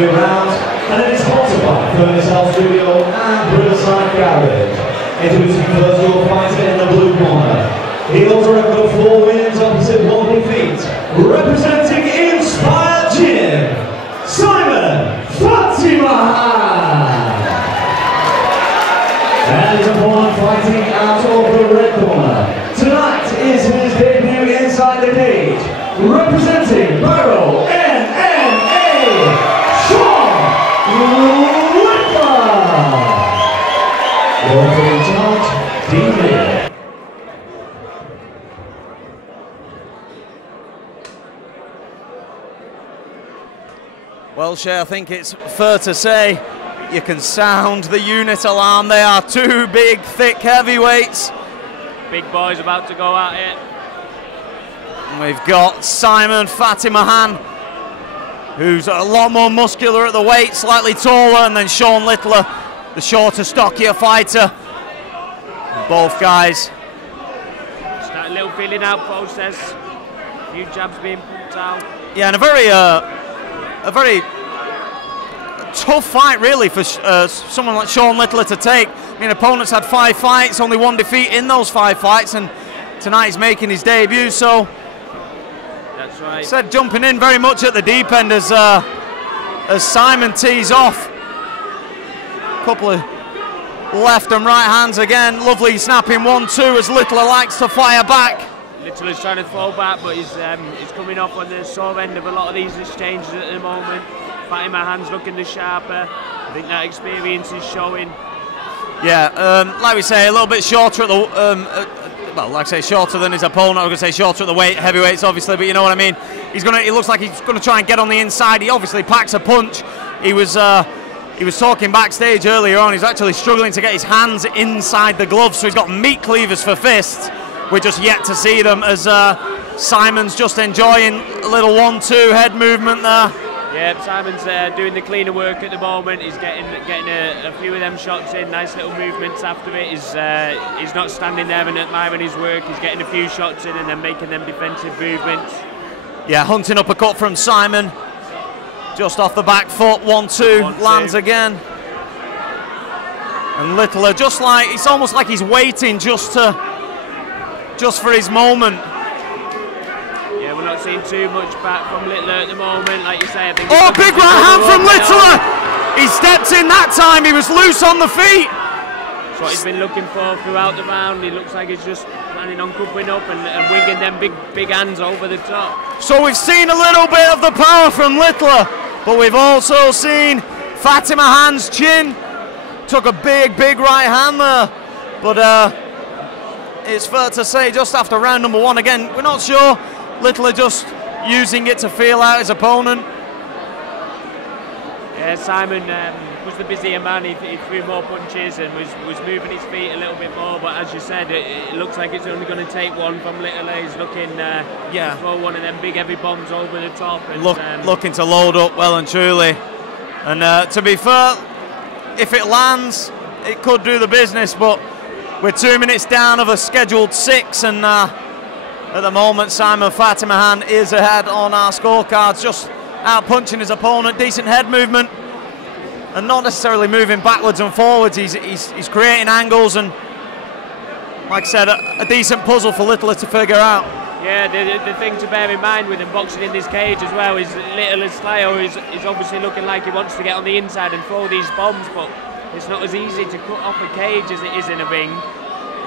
opening round, and it is sponsored by Furnace Health Studio and Riverside Garage. Introducing first your fighter in the blue corner. He holds a record of 4 wins, opposite 1 defeat. Representing Inspired Gym, Simon Fatimehan. And his opponent fighting out of the red corner. Tonight is his debut inside the cage. Representing Barrow MMA, Shaun. In charge, Dean. Well, Shay, I think it's fair to say you can sound the unit alarm. They are 2 big, thick heavyweights. Big boys about to go at it. And we've got Simon Fatimehan, who's a lot more muscular at the weight, slightly taller, and then Shaun Littler, the shorter, stockier fighter. Both guys. Just that little feeling out process. A few jabs being pumped out. Yeah, and a very tough fight, really, for someone like Shaun Littler to take. I mean, opponents had 5 fights, only 1 defeat in those 5 fights, and tonight he's making his debut. So, that's right. Said jumping in very much at the deep end as Simon tees off. Couple of left and right hands again. Lovely snapping 1-2 as Littler likes to fire back. Littler's trying to throw back, but he's coming off on the sore end of a lot of these exchanges at the moment. Fatimehan's looking the sharper. I think that experience is showing. Yeah, like we say, a little bit shorter at the well, like I say, shorter than his opponent. I was going to say shorter at the heavyweights, obviously, but you know what I mean. He looks like he's going to try and get on the inside. He obviously packs a punch. He was talking backstage earlier on. He's actually struggling to get his hands inside the gloves, so he's got meat cleavers for fists. We're just yet to see them as Simon's just enjoying a little 1-2 head movement there. Yeah, Simon's doing the cleaner work at the moment. He's getting a few of them shots in, nice little movements after it. He's not standing there and admiring his work. He's getting a few shots in and then making them defensive movements. Yeah, hunting uppercut from Simon. Just off the back foot, 1-2, lands again. And Littler, it's almost like he's waiting just for his moment. Yeah, we're not seeing too much back from Littler at the moment, like you say. I think big right hand from Littler! He stepped in that time, he was loose on the feet. That's what he's been looking for throughout the round. He looks like he's just planning on covering up and winging them big hands over the top. So we've seen a little bit of the power from Littler, but we've also seen Fatimehan's chin. Took a big right hand there. But it's fair to say, just after round number 1, again, we're not sure. Littler just using it to feel out his opponent. Yeah, Simon was the busier man. He threw more punches and was moving his feet a little bit more. But as you said, it looks like it's only going to take one from Littler. He's looking to throw one of them big heavy bombs over the top. And, looking to load up well and truly. And to be fair, if it lands, it could do the business. But we're 2 minutes down of a scheduled 6, and at the moment Simon Fatimehan is ahead on our scorecards, just out punching his opponent. Decent head movement and not necessarily moving backwards and forwards. He's creating angles, and like I said, a decent puzzle for Littler to figure out. Yeah, the thing to bear in mind with him boxing in this cage as well is Littler's style is obviously looking like he wants to get on the inside and throw these bombs, but it's not as easy to cut off a cage as it is in a ring.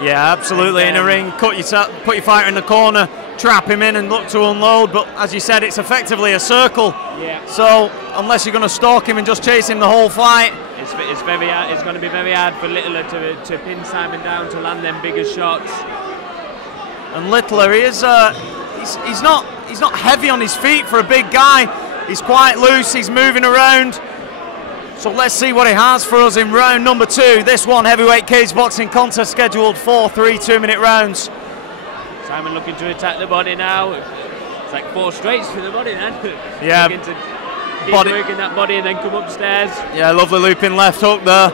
Yeah, absolutely. In a ring, put your fighter in the corner, trap him in and look to unload, but as you said, it's effectively a circle. Yeah. So unless you're going to stalk him and just chase him the whole fight, it's going to be very hard for Littler to pin Simon down to land them bigger shots. And Littler, he's not heavy on his feet for a big guy. He's quite loose, he's moving around. So let's see what he has for us in round number 2. This one, heavyweight cage boxing contest, scheduled for 3 2-minute rounds. Simon looking to attack the body now. It's like 4 straights for the body then. Yeah. Looking to keep working that body and then come upstairs. Yeah, lovely looping left hook there.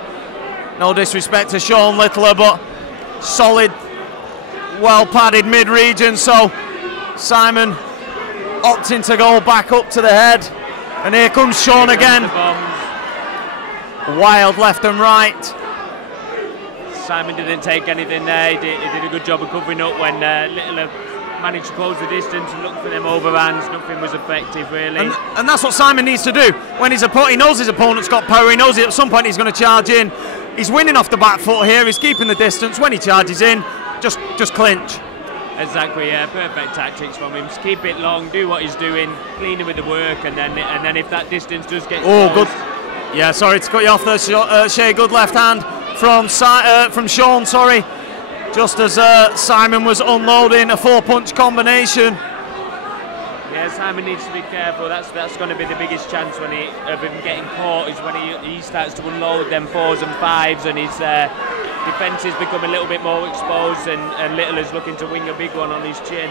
No disrespect to Shaun Littler, but solid, well padded mid-region. So Simon opting to go back up to the head. And here comes Shaun again. wild left and right. Simon didn't take anything there. He did a good job of covering up when Littler managed to close the distance and look for them overhands. Nothing was effective, really. And that's what Simon needs to do. When he knows his opponent's got power, he knows at some point he's going to charge in. He's winning off the back foot here, he's keeping the distance. When he charges in, just clinch. Exactly, yeah, perfect tactics from him. Just keep it long, do what he's doing, clean him with the work, and then if that distance does get closed. Good. Yeah, sorry to cut you off there, Shay. Good left hand from Shaun, sorry. Just as Simon was unloading a 4-punch combination. Yeah, Simon needs to be careful. That's going to be the biggest chance of him getting caught, is when he starts to unload them 4s and 5s, and his defence has become a little bit more exposed, and Littler's looking to wing a big one on his chin.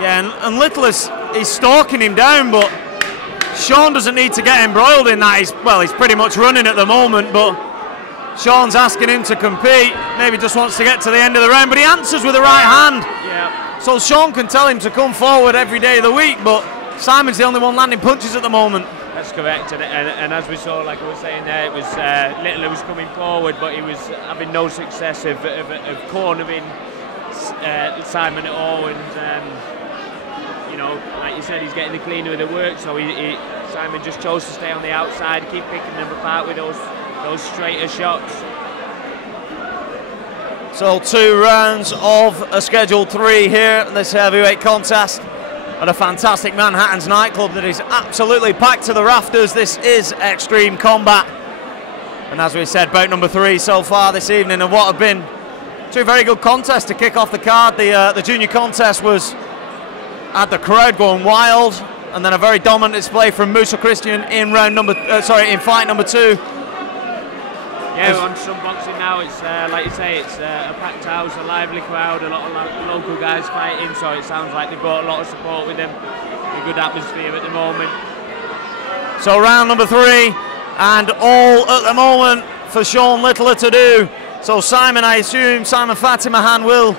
Yeah, and Littler's he's stalking him down, but Shaun doesn't need to get embroiled in that. He's pretty much running at the moment, but Shaun's asking him to compete. Maybe just wants to get to the end of the round, but he answers with the right hand. Yeah. So Shaun can tell him to come forward every day of the week, but Simon's the only one landing punches at the moment. That's correct, and as we saw, like I was saying there, it was Littler was coming forward, but he was having no success of cornering Simon at all, and you know, like you said, he's getting the cleaner of the work, so Simon just chose to stay on the outside, keep picking them apart with those straighter shots. So 2 rounds of a scheduled 3 here in this heavyweight contest at a fantastic Manhattan's nightclub that is absolutely packed to the rafters. This is X-Treme Combat, and as we said, bout number 3 so far this evening, and what have been 2 very good contests to kick off the card. The junior contest had the crowd going wild, and then a very dominant display from Musa Christian in fight number 2. Yeah, we're on some boxing now. It's like you say, it's a packed house, a lively crowd, a lot of local guys fighting, so it sounds like they've got a lot of support with them. A good atmosphere at the moment. So round number 3, and all at the moment for Shaun Littler to do. So Simon, I assume, Simon Fatimehan will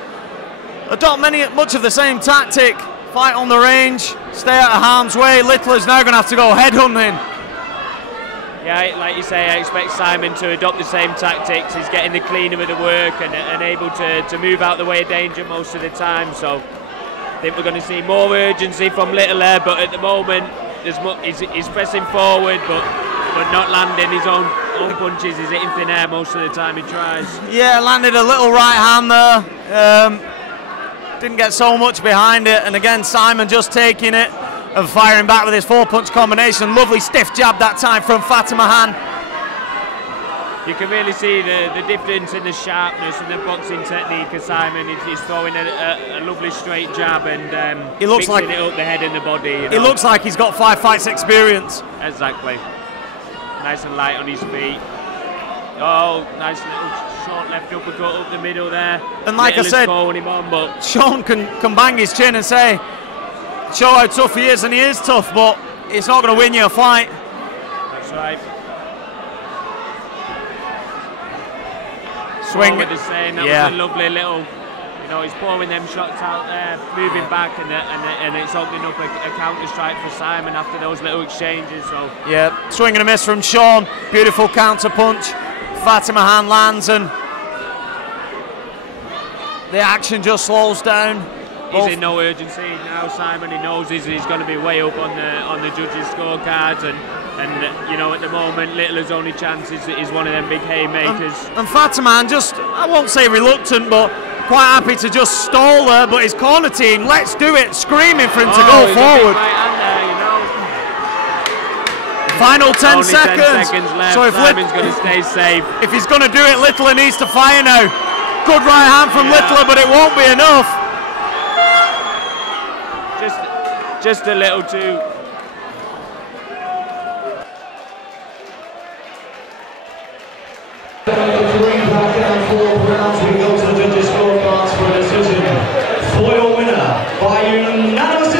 adopt much of the same tactic. Fight on the range, stay out of harm's way. Littler's now going to have to go headhunting. Yeah, like you say, I expect Simon to adopt the same tactics. He's getting the cleaner with the work and able to move out the way of danger most of the time. So I think we're going to see more urgency from Littler, but at the moment he's pressing forward, but not landing his own punches. He's hitting thin air most of the time he tries. Yeah, landed a little right hand there. Didn't get so much behind it, and again Simon just taking it and firing back with his 4-punch combination. Lovely stiff jab that time from Fatimehan. You can really see the difference in the sharpness and the boxing technique of Simon. He's throwing a lovely straight jab and he looks mixing it up the head and the body. You know? He looks like he's got 5 fights experience. Exactly. Nice and light on his feet. Oh, nice little short left uppercut up the middle there. And like I said, him on, but Shaun can bang his chin and show how tough he is, and he is tough, but it's not going to win you a fight. That's right. Swing. What they're saying, that was a lovely little, you know, he's pouring them shots out there, moving back, and it's opening up a counter strike for Simon after those little exchanges. So yeah, swing and a miss from Shaun. Beautiful counter punch. Fatimehan lands, and the action just slows down. He's in no urgency now, Simon. He knows he's going to be way up on the judges' scorecards, and you know, at the moment, Littler's only chance is one of them big haymakers. And Fatimehan just, I won't say reluctant, but quite happy to just stall there. But his corner team, let's do it, screaming for him to go forward. Right hand there, you know. Final 10 seconds. 10 seconds left. So if Simon's going to stay safe. If he's going to do it, Littler needs to fire now. Good right hand from Littler, but it won't be enough. Just a little too. We go to the judges' scorecards for a decision. For your winner by unanimous